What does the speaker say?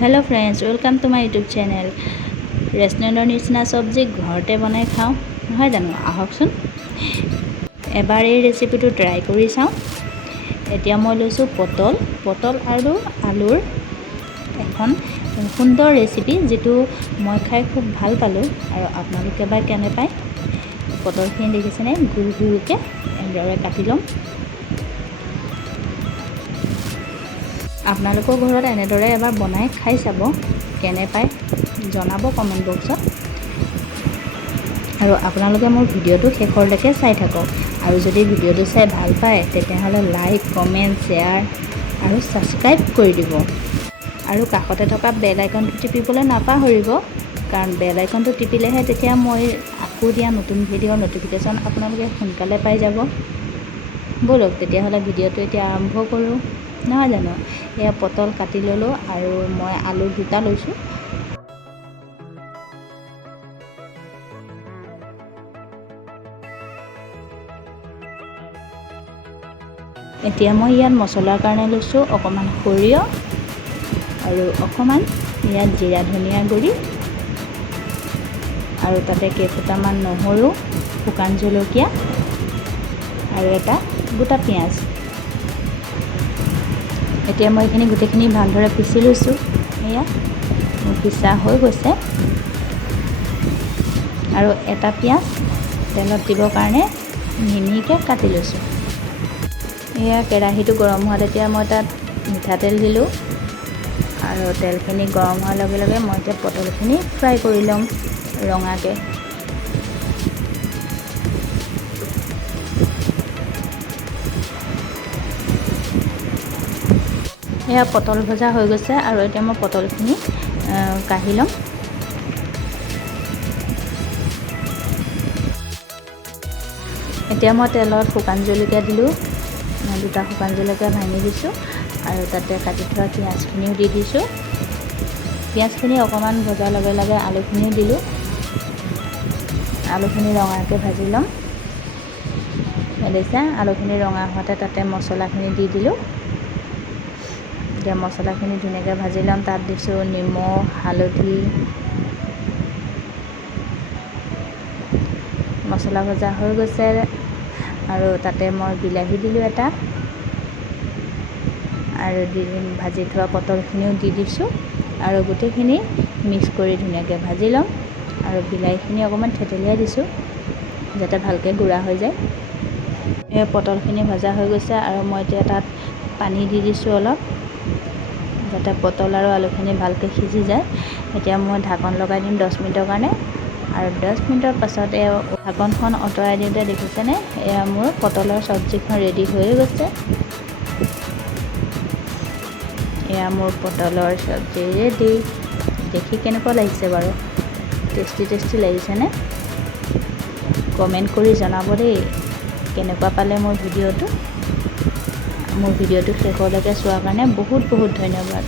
Hello friends, welcome to my YouTube channel. रेस्टुरेंटर निचिना सब्जी घरते बनाई खाओ নহয় জানো। আহকচোন এবাৰ এই ৰেচিপিটো ট্ৰাই কৰি চাওঁ। এতিয়া মই লৈছোঁ পটল আৰু আলুৰ এখন সুন্দৰ ৰেচিপি, যিটো মই খাই খুব ভাল পালোঁ আৰু আপোনালোকে বা কেনে পায়। পটলখিনি দেখিছেনে, গুল গুলকৈ এনেদৰে কাটি ল'ম। আপোনালোকৰ ঘৰত এনেদৰে এবাৰ বনাই খাই চাব, কেনে পায় জনাব কমেণ্ট বক্সত। আৰু আপোনালোকে মোৰ ভিডিঅ'টো শেষৰলৈকে চাই থাকক। আৰু যদি ভিডিঅ'টো চাই ভাল পায় তেতিয়াহ'লে লাইক, কমেণ্ট, শ্বেয়াৰ আৰু ছাবস্ক্ৰাইব কৰি দিব। আৰু কাষতে থকা বেল আইকনটো টিপিবলৈ নাপাহৰিব, কাৰণ বেল আইকনটো টিপিলেহে তেতিয়া মই আকৌ দিয়া নতুন ভিডিঅ'ৰ ন'টিফিকেশ্যন আপোনালোকে সোনকালে পাই যাব। ব'লক তেতিয়াহ'লে ভিডিঅ'টো এতিয়া আৰম্ভ কৰোঁ নহয় জানো। এয়া পটল কাটি ল'লোঁ আৰু মই আলু দুটা লৈছোঁ। এতিয়া মই ইয়াত মছলাৰ কাৰণে লৈছোঁ অকণমান সৰিয়হ আৰু অকণমান ইয়াত জিৰা ধনিয়া গুড়ি আৰু তাতে কেইফুটামান নহৰু, শুকান জলকীয়া আৰু এটা গোটা পিঁয়াজ। এতিয়া মই এইখিনি গোটেইখিনি ভালদৰে পিচি লৈছোঁ। এয়া মোৰ পিচা হৈ গৈছে আৰু এটা পিঁয়াজ তেলত দিবৰ কাৰণে মিহিকৈ কাটি লৈছোঁ। এয়া কেৰাহীটো গৰম হোৱাত এতিয়া মই তাত মিঠাতেল দিলোঁ আৰু তেলখিনি গৰম হোৱাৰ লগে লগে মই এতিয়া পটলখিনি ফ্ৰাই কৰি ল'ম ৰঙাকৈ। এয়া পটল ভজা হৈ গৈছে আৰু এতিয়া মই পটলখিনি কাঢ়ি ল'ম। এতিয়া মই তেলত শুকান জলকীয়া দিলোঁ, দুটা শুকান জলকীয়া ভাঙি দিছোঁ আৰু তাতে কাটি থোৱা পিঁয়াজখিনিও দি দিছোঁ। পিঁয়াজখিনি অকণমান ভজাৰ লগে লগে আলুখিনিও দিলোঁ। আলুখিনি ৰঙাকৈ ভাজি ল'ম। দেখিছে, আলুখিনি ৰঙা হোৱাতে তাতে মছলাখিনি দি দিলোঁ। এতিয়া মছলাখিনি ধুনীয়াকৈ ভাজি ল'ম। তাত দিছোঁ নিমখ, হালধি। মছলা ভজা হৈ গৈছে আৰু তাতে মই বিলাহী দিলোঁ এটা আৰু ভাজি থোৱা পটলখিনিও দি দিছোঁ আৰু গোটেইখিনি মিক্স কৰি ধুনীয়াকৈ ভাজি ল'ম। আৰু বিলাহীখিনি অকণমান থেতেলিয়াই দিছোঁ যাতে ভালকৈ গুড়া হৈ যায়। এই পটলখিনি ভজা হৈ গৈছে আৰু মই এতিয়া তাত পানী দি দিছোঁ অলপ, যাতে পটল আৰু আলুখিনি ভালকৈ সিজি যায়। এতিয়া মই ঢাকন লগাই দিম 10 মিনিটৰ কাৰণে আৰু 10 মিনিটৰ পাছত এই ঢাকনখন আঁতৰাই দিওঁতে দেখিছেনে, এয়া মোৰ পটলৰ চব্জিখন ৰেডি হৈয়ে গৈছে। এয়া মোৰ পটলৰ চব্জি ৰেডি। দেখি কেনেকুৱা লাগিছে বাৰু, টেষ্টি লাগিছেনে? কমেণ্ট কৰি জনাব দেই কেনেকুৱা পালে মোৰ ভিডিঅ'টো। মোৰ ভিডিঅ'টো শেষলৈকে চোৱাৰ কাৰণে বহুত ধন্যবাদ।